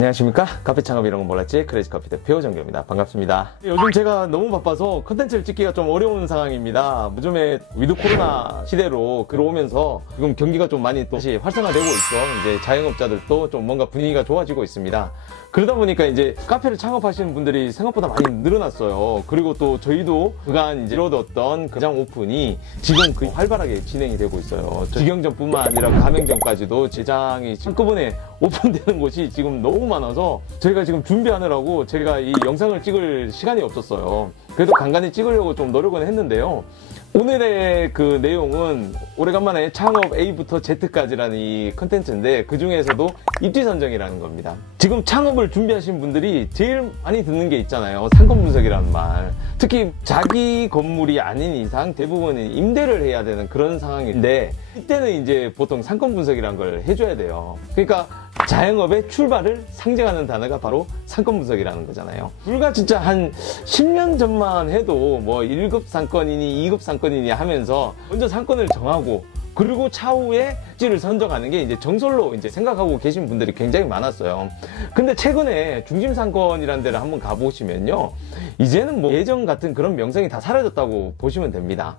안녕하십니까. 카페 창업 이런 건 몰랐지 크레이지 커피 대표 정규입니다. 반갑습니다. 요즘 제가 너무 바빠서 컨텐츠를 찍기가 좀 어려운 상황입니다. 요즘에 위드 코로나 시대로 들어오면서 지금 경기가 좀 많이 또 다시 활성화되고 있죠. 이제 자영업자들도 좀 뭔가 분위기가 좋아지고 있습니다. 그러다 보니까 이제 카페를 창업하시는 분들이 생각보다 많이 늘어났어요. 그리고 또 저희도 그간 이제 이뤄뒀던 매장 오픈이 지금 활발하게 진행이 되고 있어요. 직영점뿐만 아니라 가맹점까지도 매장이 한꺼번에 오픈되는 곳이 지금 너무 많아서 저희가 지금 준비하느라고 제가 이 영상을 찍을 시간이 없었어요. 그래도 간간히 찍으려고 좀 노력은 했는데요. 오늘의 그 내용은 오래간만에 창업 A부터 Z까지라는 이 컨텐츠인데 그 중에서도 입지 선정이라는 겁니다. 지금 창업을 준비하신 분들이 제일 많이 듣는 게 있잖아요. 상권 분석이라는 말. 특히 자기 건물이 아닌 이상 대부분은 임대를 해야 되는 그런 상황인데 이때는 이제 보통 상권 분석이라는 걸 해줘야 돼요. 그러니까 자영업의 출발을 상징하는 단어가 바로 상권 분석이라는 거잖아요. 불과 진짜 한 10년 전만 해도 뭐 1급 상권이니 2급 상권이니 하면서 먼저 상권을 정하고 그리고 차후에 입지를 선정하는 게 이제 정설로 이제 생각하고 계신 분들이 굉장히 많았어요. 근데 최근에 중심상권이라는 데를 한번 가보시면요. 이제는 뭐 예전 같은 그런 명성이 다 사라졌다고 보시면 됩니다.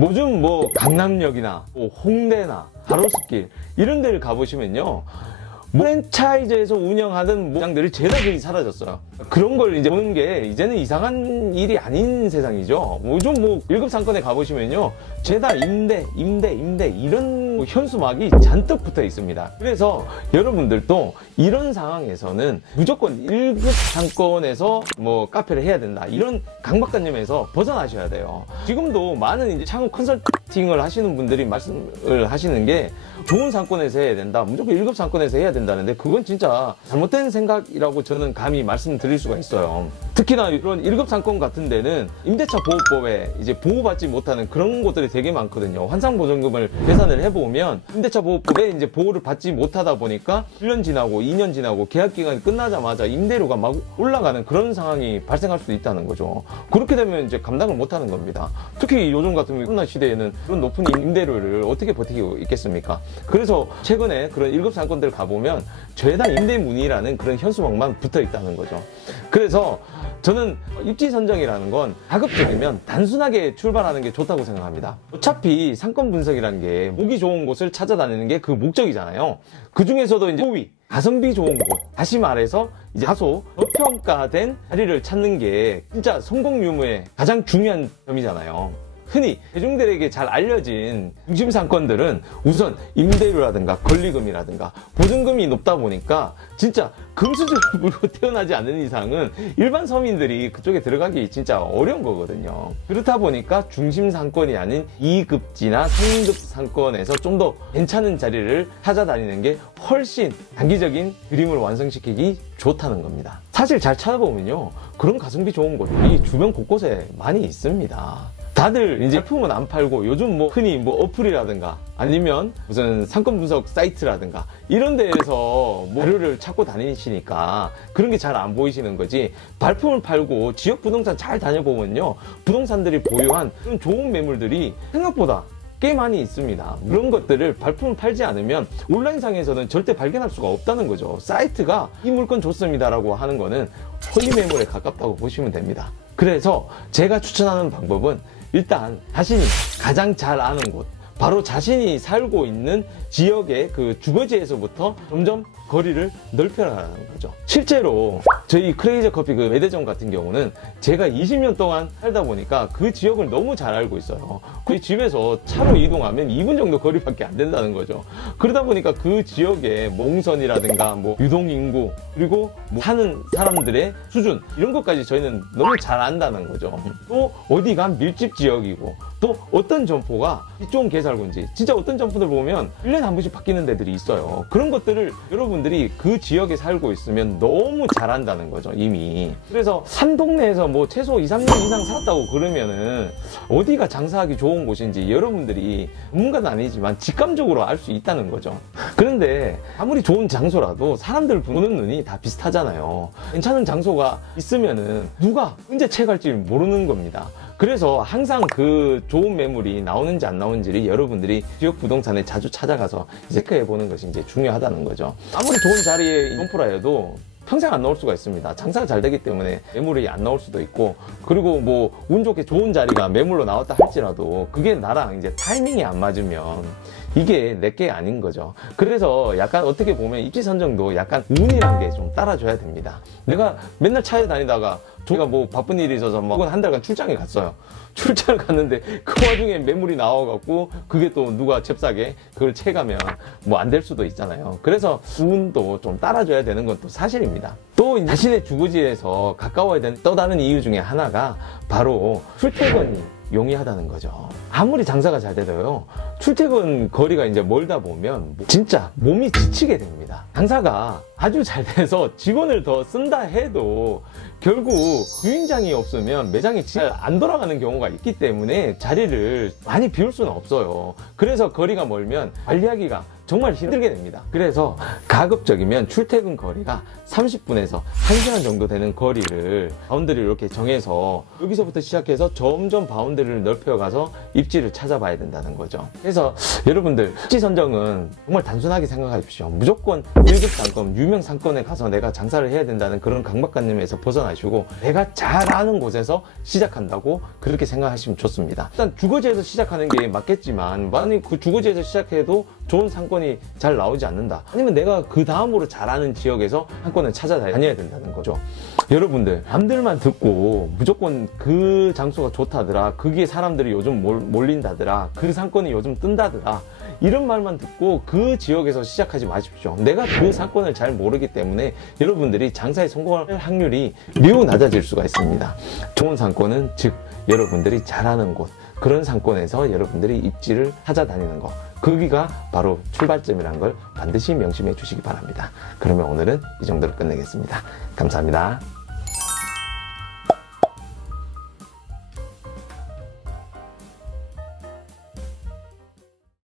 요즘 뭐 강남역이나 뭐 홍대나 가로수길 이런 데를 가보시면요. 프랜차이즈에서 운영하던 매장들이 죄다 거의 사라졌어요. 그런 걸 이제 보는 게 이제는 이상한 일이 아닌 세상이죠. 요즘 뭐 1급 상권에 가보시면요. 죄다 임대 이런 현수막이 잔뜩 붙어 있습니다. 그래서 여러분들도 이런 상황에서는 무조건 1급 상권에서 뭐 카페를 해야 된다. 이런 강박관념에서 벗어나셔야 돼요. 지금도 많은 이제 창업 컨설팅을 하시는 분들이 말씀을 하시는 게 좋은 상권에서 해야 된다. 무조건 1급 상권에서 해야 된다는데 그건 진짜 잘못된 생각이라고 저는 감히 말씀드릴 수가 있어요. 특히나 이런 1급 상권 같은 데는 임대차 보호법에 이제 보호받지 못하는 그런 곳들이 되게 많거든요. 환상보증금을 계산을 해보면 임대차 보호법에 이제 보호를 받지 못하다 보니까 1년 지나고 2년 지나고 계약기간이 끝나자마자 임대료가 막 올라가는 그런 상황이 발생할 수도 있다는 거죠. 그렇게 되면 이제 감당을 못하는 겁니다. 특히 요즘 같은 코로나 시대에는 그런 높은 임대료를 어떻게 버티고 있겠습니까? 그래서 최근에 그런 1급 상권들 가보면 죄다 임대문이라는 그런 현수막만 붙어 있다는 거죠. 그래서 저는 입지 선정이라는 건 가급적이면 단순하게 출발하는 게 좋다고 생각합니다. 어차피 상권 분석이라는 게 보기 좋은 곳을 찾아다니는 게 그 목적이잖아요. 그 중에서도 이제 소위 가성비 좋은 곳, 다시 말해서 이제 다소 저평가된 자리를 찾는 게 진짜 성공 유무의 가장 중요한 점이잖아요. 흔히 대중들에게 잘 알려진 중심 상권들은 우선 임대료라든가 권리금이라든가 보증금이 높다 보니까 진짜 금수저를 물고 태어나지 않는 이상은 일반 서민들이 그쪽에 들어가기 진짜 어려운 거거든요. 그렇다 보니까 중심 상권이 아닌 2급지나 3급 상권에서 좀 더 괜찮은 자리를 찾아다니는 게 훨씬 단기적인 그림을 완성시키기 좋다는 겁니다. 사실 잘 찾아보면요. 그런 가성비 좋은 곳들이 주변 곳곳에 많이 있습니다. 다들 이제 제품은 안 팔고 요즘 뭐 흔히 뭐 어플이라든가 아니면 무슨 상권 분석 사이트라든가 이런 데에서 뭐 자료를 찾고 다니시니까 그런 게 잘 안 보이시는 거지. 발품을 팔고 지역 부동산 잘 다녀보면요. 부동산들이 보유한 그런 좋은 매물들이 생각보다 꽤 많이 있습니다. 그런 것들을 발품을 팔지 않으면 온라인상에서는 절대 발견할 수가 없다는 거죠. 사이트가 이 물건 좋습니다라고 하는 거는 허위 매물에 가깝다고 보시면 됩니다. 그래서 제가 추천하는 방법은 일단 자신이 가장 잘 아는 곳, 바로 자신이 살고 있는 지역의 그 주거지에서부터 점점 거리를 넓혀나가는 거죠. 실제로 저희 크레이지 커피 그 매대점 같은 경우는 제가 20년 동안 살다 보니까 그 지역을 너무 잘 알고 있어요. 그 집에서 차로 이동하면 2분 정도 거리밖에 안 된다는 거죠. 그러다 보니까 그 지역의 몽선이라든가 뭐 유동인구 그리고 뭐 사는 사람들의 수준 이런 것까지 저희는 너무 잘 안다는 거죠. 또 어디가 밀집 지역이고 또 어떤 점포가 좋은 개살군지 진짜 어떤 점포들 보면 1년에 한 번씩 바뀌는 데들이 있어요. 그런 것들을 여러분들이 그 지역에 살고 있으면 너무 잘 안다는 거죠, 이미. 그래서 한 동네에서 뭐 최소 2, 3년 이상 살았다고 그러면은 어디가 장사하기 좋은 곳인지 여러분들이 전문가는 아니지만 직감적으로 알 수 있다는 거죠. 그런데 아무리 좋은 장소라도 사람들 보는 눈이 다 비슷하잖아요. 괜찮은 장소가 있으면은 누가 언제 채갈지 모르는 겁니다. 그래서 항상 그 좋은 매물이 나오는지 안 나오는지를 여러분들이 지역 부동산에 자주 찾아가서 체크해 보는 것이 이제 중요하다는 거죠. 아무리 좋은 자리에 점포라 해도 평생 안 나올 수가 있습니다. 장사가 잘 되기 때문에 매물이 안 나올 수도 있고, 그리고 뭐 운 좋게 좋은 자리가 매물로 나왔다 할지라도 그게 나랑 이제 타이밍이 안 맞으면 이게 내게 아닌 거죠. 그래서 약간 어떻게 보면 입지 선정도 약간 운이란 게 좀 따라줘야 됩니다. 내가 맨날 차에 다니다가 저희가 뭐 바쁜 일이 있어서 막 한 달간 출장에 갔어요. 출장을 갔는데 그 와중에 매물이 나와갖고 그게 또 누가 잽싸게 그걸 채가면 뭐 안 될 수도 있잖아요. 그래서 운도 좀 따라줘야 되는 건 또 사실입니다. 또 자신의 주거지에서 가까워야 되는 또 다른 이유 중에 하나가 바로 출퇴근이 용이하다는 거죠. 아무리 장사가 잘 돼도요, 출퇴근 거리가 이제 멀다 보면 진짜 몸이 지치게 됩니다. 장사가 아주 잘 돼서 직원을 더 쓴다 해도 결국 주인장이 없으면 매장이 잘 안 돌아가는 경우가 있기 때문에 자리를 많이 비울 수는 없어요. 그래서 거리가 멀면 관리하기가 정말 힘들게 됩니다. 그래서 가급적이면 출퇴근 거리가 30분에서 1시간 정도 되는 거리를 바운드리를 이렇게 정해서 여기서부터 시작해서 점점 바운드리를 넓혀가서 입지를 찾아봐야 된다는 거죠. 그래서 여러분들, 입지 선정은 정말 단순하게 생각하십시오. 무조건 1급 상권, 유명 상권에 가서 내가 장사를 해야 된다는 그런 강박관념에서 벗어나시고 내가 잘 아는 곳에서 시작한다고 그렇게 생각하시면 좋습니다. 일단 주거지에서 시작하는 게 맞겠지만 만약 그 주거지에서 시작해도 좋은 상권이 잘 나오지 않는다. 아니면 내가 그 다음으로 잘 아는 지역에서 상권을 찾아다녀야 된다는 거죠. 여러분들, 남들만 듣고 무조건 그 장소가 좋다더라, 거기에 사람들이 요즘 몰린다더라, 그 상권이 요즘 뜬다더라, 이런 말만 듣고 그 지역에서 시작하지 마십시오. 내가 그 상권을 잘 모르기 때문에 여러분들이 장사에 성공할 확률이 매우 낮아질 수가 있습니다. 좋은 상권은 즉 여러분들이 잘하는 곳, 그런 상권에서 여러분들이 입지를 찾아다니는 것, 거기가 바로 출발점이라는 걸 반드시 명심해 주시기 바랍니다. 그러면 오늘은 이 정도로 끝내겠습니다. 감사합니다.